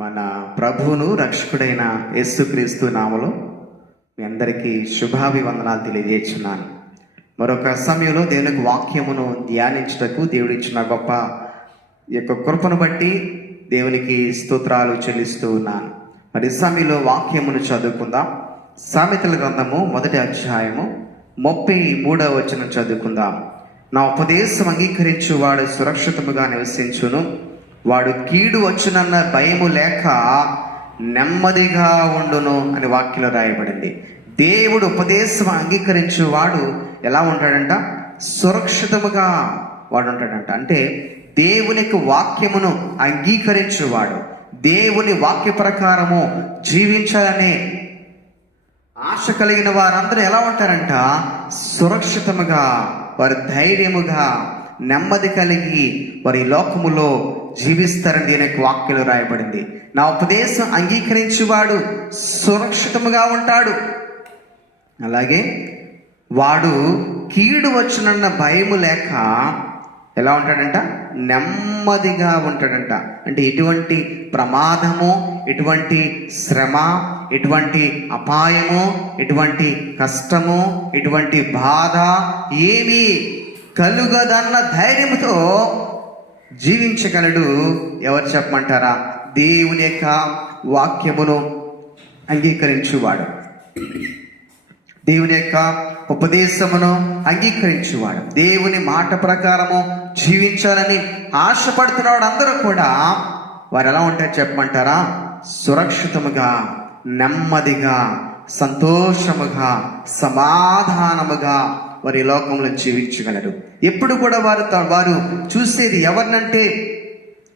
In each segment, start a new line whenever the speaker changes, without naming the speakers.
మన ప్రభువును రక్షకుడైన యేసుక్రీస్తు నామలో మీ అందరికీ శుభాభివందనాలు తెలియజేస్తున్నాను. మరొక సమయంలో దేవునికి వాక్యమును ధ్యానించుటకు దేవుడిచ్చిన గొప్ప యొక్క కృపను బట్టి దేవునికి స్తోత్రాలు చెల్లిస్తూ ఉన్నాను. మరి సమయంలో వాక్యమును చదువుకుందాం. సామెతల గ్రంథము మొదటి అధ్యాయము ముప్పై మూడవ వచనం చదువుకుందాం. నా ఉపదేశం అంగీకరించు వాడు సురక్షితముగా నివసించును. వాడు కీడు వచ్చునన్న భయము లేక నెమ్మదిగా ఉండును అని వాక్యంలో రాయబడింది. దేవుడు ఉపదేశం అంగీకరించు వాడు ఎలా ఉంటాడంట? సురక్షితముగా వాడు ఉంటాడంట. అంటే దేవునికి వాక్యమును అంగీకరించువాడు. దేవుని వాక్య ప్రకారము జీవించాలనే ఆశ కలిగిన వారందరూ ఎలా ఉంటారంట? సురక్షితముగా వారి ధైర్యముగా నెమ్మది కలిగి వారి లోకములో జీవిస్తారని అనే వాక్యలు రాయబడింది. నా ఉపదేశం అంగీకరించేవాడు సురక్షితముగా ఉంటాడు. అలాగే వాడు కీడు వచ్చునన్న భయము లేక ఎలా ఉంటాడంట? నెమ్మదిగా ఉంటాడంట. అంటే ఎటువంటి ప్రమాదము ఎటువంటి శ్రమ ఎటువంటి అపాయము ఎటువంటి కష్టము ఎటువంటి బాధ ఏమీ కలుగదన్న ధైర్యంతో జీవించగలడు ఎవరు చెప్పమంటారా? దేవుని యొక్క వాక్యమును అంగీకరించువాడు. దేవుని యొక్క ఉపదేశమును అంగీకరించువాడు. దేవుని మాట ప్రకారము జీవించాలని ఆశపడుతున్నవాడు అందరూ కూడా వారు ఎలా ఉంటారు చెప్పమంటారా? సురక్షితముగా నెమ్మదిగా సంతోషముగా సమాధానముగా వారి ఈ లోకంలో జీవించగలరు. ఎప్పుడు కూడా వారు వారు చూసేది ఎవరినంటే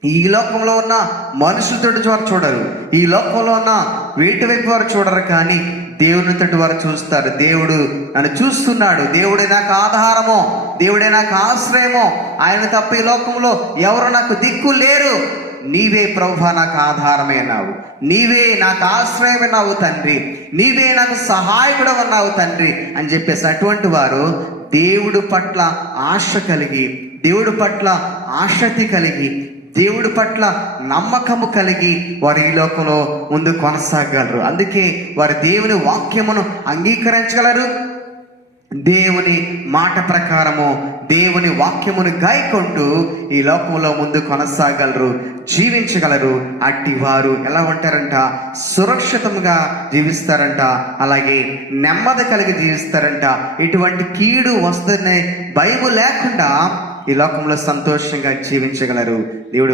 ఈ లోకంలో ఉన్న మనుషులతోటి వారు చూడరు. ఈ లోకంలో ఉన్న వేటి వైపు వారు చూడరు కానీ దేవుని తోటి వారు చూస్తారు. దేవుడు నన్ను చూస్తున్నాడు. దేవుడే నాకు ఆధారమో దేవుడే నాకు ఆశ్రయమో ఆయన తప్ప ఈ లోకంలో ఎవరు నాకు దిక్కు లేరు. నీవే ప్రభు నాకు ఆధారమైనావు నీవే నాకు ఆశ్రయమైనావు తండ్రి. నీవే నాకు సహాయకుడు ఉన్నావు తండ్రి అని చెప్పేసి అటువంటి వారు దేవుడు పట్ల ఆశ కలిగి దేవుడి పట్ల ఆసక్తి కలిగి దేవుడి పట్ల నమ్మకము కలిగి వారు ఈ లోకంలో ముందు కొనసాగలరు. అందుకే వారు దేవుని వాక్యమును అంగీకరించగలరు. దేవుని మాట ప్రకారము దేవుని వాక్యమును గాయకొంటూ ఈ లోకంలో ముందు కొనసాగలరు జీవించగలరు. అట్టి వారు ఎలా ఉంటారంట? సురక్షితంగా జీవిస్తారంట. అలాగే నెమ్మది కలిగి జీవిస్తారంట. ఇటువంటి కీడు వస్తుందనే భయము లేకుండా ఈ లోకంలో సంతోషంగా జీవించగలరు. దేవుడు